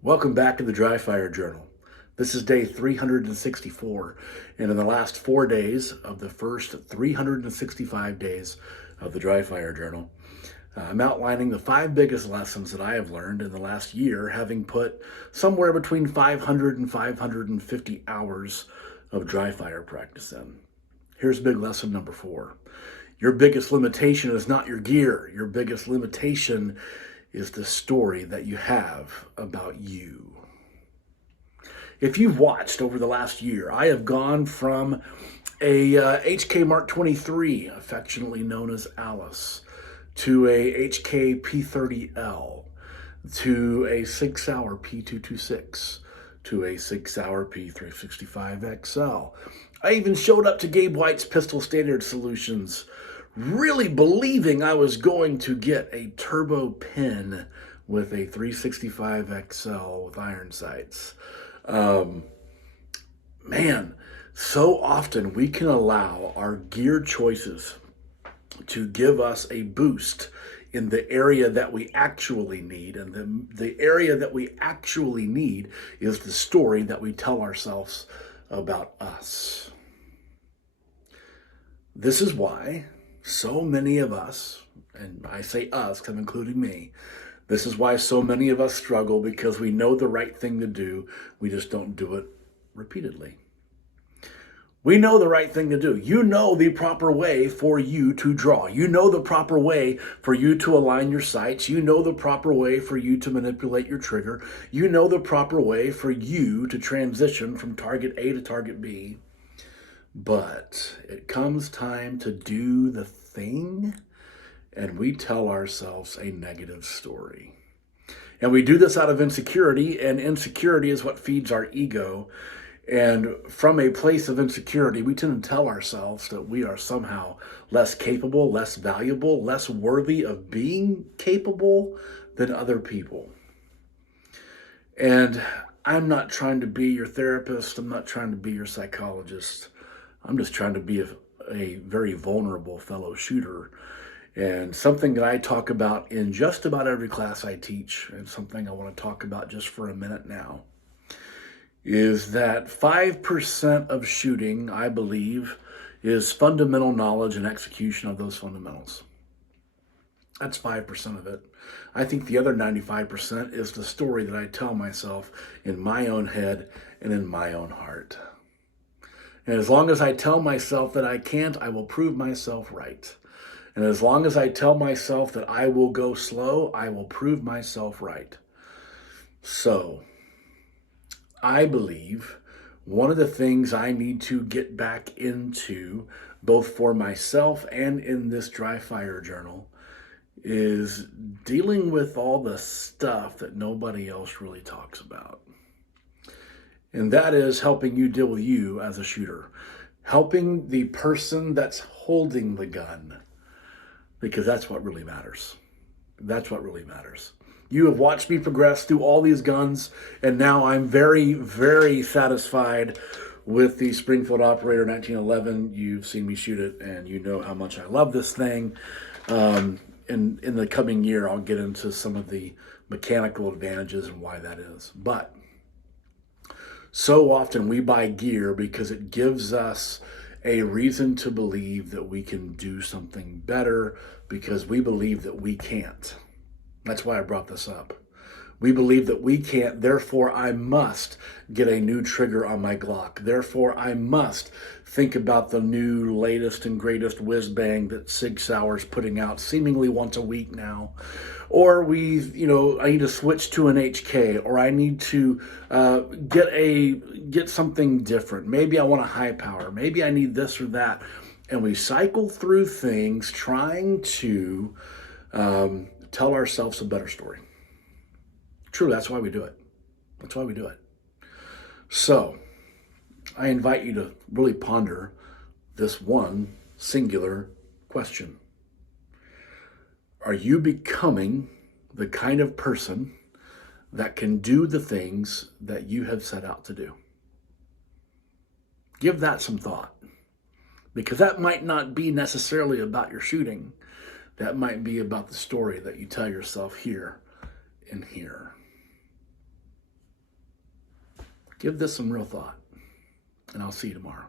Welcome back to the Dry Fire Journal. This is day 364, and in the last 4 days of the first 365 days of the Dry Fire Journal, I'm outlining the 5 biggest lessons that I have learned in the last year, having put somewhere between 500 and 550 hours of dry fire practice in. Here's big lesson number 4. Your biggest limitation is not your gear. Your biggest limitation is the story that you have about you. If you've watched over the last year, I have gone from a HK Mark 23, affectionately known as Alice, to a HK P30L, to a 6-hour P226, to a 6-hour P365XL. I even showed up to Gabe White's Pistol Standard Solutions, really believing I was going to get a turbo pin with a 365XL with iron sights. Man, so often we can allow our gear choices to give us a boost in the area that we actually need. And the area that we actually need is the story that we tell ourselves about us. This is why so many of us, and I say us because I'm including me, this is why so many of us struggle, because we know the right thing to do, we just don't do it repeatedly. We know the right thing to do. You know the proper way for you to draw. You know the proper way for you to align your sights. You know the proper way for you to manipulate your trigger. You know the proper way for you to transition from target A to target B. But it comes time to do the thing, and we tell ourselves a negative story. And we do this out of insecurity, and insecurity is what feeds our ego. And from a place of insecurity, we tend to tell ourselves that we are somehow less capable, less valuable, less worthy of being capable than other people. And I'm not trying to be your therapist. I'm not trying to be your psychologist. I'm just trying to be a very vulnerable fellow shooter. And something that I talk about in just about every class I teach, and something I want to talk about just for a minute now, is that 5% of shooting, I believe, is fundamental knowledge and execution of those fundamentals. That's 5% of it. I think the other 95% is the story that I tell myself in my own head and in my own heart. And as long as I tell myself that I can't, I will prove myself right. And as long as I tell myself that I will go slow, I will prove myself right. So, I believe one of the things I need to get back into, both for myself and in this Dry Fire Journal, is dealing with all the stuff that nobody else really talks about. And that is helping you deal with you as a shooter, helping the person that's holding the gun, because that's what really matters. That's what really matters. You have watched me progress through all these guns, and now I'm very, very satisfied with the Springfield Operator 1911. You've seen me shoot it, and you know how much I love this thing. In the coming year, I'll get into some of the mechanical advantages and why that is. But so often we buy gear because it gives us a reason to believe that we can do something better, because we believe that we can't. That's why I brought this up. We believe that we can't, therefore I must get a new trigger on my Glock. Therefore I must think about the new latest and greatest whiz bang that Sig Sauer's putting out seemingly once a week now. Or I need to switch to an HK, or I need to get something different. Maybe I want a high power. Maybe I need this or that. And we cycle through things trying to tell ourselves a better story. True, that's why we do it. That's why we do it. So, I invite you to really ponder this one singular question. Are you becoming the kind of person that can do the things that you have set out to do? Give that some thought, because that might not be necessarily about your shooting. That might be about the story that you tell yourself here and here. Give this some real thought, and I'll see you tomorrow.